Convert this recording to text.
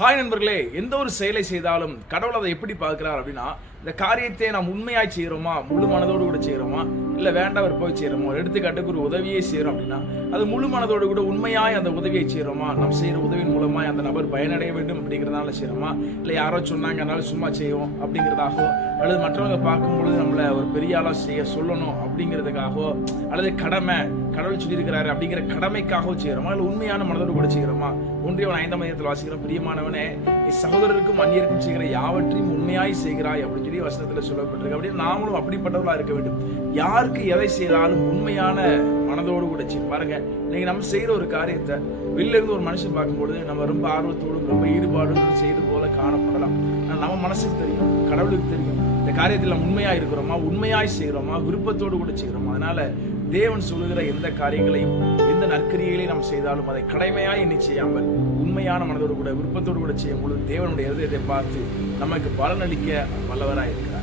Hi நண்பர்களே, எந்த ஒரு செயலை செய்தாலும் கடவுள் அதை எப்படி பார்க்கிறார் அப்படின்னா, இந்த காரியத்தை நாம் உண்மையாய் செய்கிறோமா, முழு மனதோடு கூட செய்கிறோமா, இல்லை வேண்டவர் போய் செய்கிறோமா, எடுத்துக்காட்டுக்கு ஒரு உதவியை செய்கிறோம் அப்படின்னா அது முழு மனதோடு கூட உண்மையாய் அந்த உதவியை செய்கிறோமா, நம் செய்கிற உதவியின் மூலமாய் அந்த நபர் பயனடைய வேண்டும் அப்படிங்கிறதுனால செய்கிறோமா, இல்லை யாரோ சொன்னாங்க அதனால சும்மா செய்வோம் அப்படிங்கிறதாகவோ, அல்லது மற்றவங்க பார்க்கும்பொழுது நம்மளை ஒரு பெரிய ஆளாக செய்ய சொல்லணும் அப்படிங்கிறதுக்காகவோ, அல்லது கடவுள் சொல்லியிருக்கிறாரு அப்படிங்கிற கடமைக்காகவும் செய்கிறோமா, இல்லை உண்மையான மனதோடு கூட செய்கிறோமா. 1 யோவான் வாசிக்கிறோம், பிரியமானவனே, நீ சகோதரருக்கும் அந்நியருக்கும் செய்கிற யாவற்றையும் உண்மையாய் செய்கிறாய் அப்படின்னு சொல்லி வசனத்தில் சொல்லப்பட்டிருக்கு. அப்படியே நாமளும் அப்படிப்பட்டவர்களாக இருக்க வேண்டும். யாருக்கு எதை செய்தாலும் உண்மையான மனதோடு கூட செய்யும். பாருங்க, இன்னைக்கு நம்ம செய்கிற ஒரு காரியத்தை வெளில இருந்து ஒரு மனுஷன் பார்க்கும்பொழுது நம்ம ரொம்ப ஆர்வத்தோடும் ரொம்ப ஈடுபாடும் செய்து போல காணப்படலாம். நம்ம மனசுக்கு தெரியும், கடவுளுக்கு தெரியும், இந்த காரியத்தில் நம்ம உண்மையாக இருக்கிறோமா, உண்மையாய் செய்கிறோமா, விருப்பத்தோடு கூட செய்கிறோமா. அதனால தேவன் சொல்லுகிற எந்த காரியங்களையும் எந்த நற்கிரியைகளையும் நாம் செய்தாலும் அதை கடமையாய் எண்ணி செய்யாமல் உண்மையான மனதோடு கூட விருப்பத்தோடு கூட செய்யும் பொழுது தேவனுடைய இருதயத்தை பார்த்து நமக்கு பலனளிக்க வல்லவராய் இருக்கிறார்.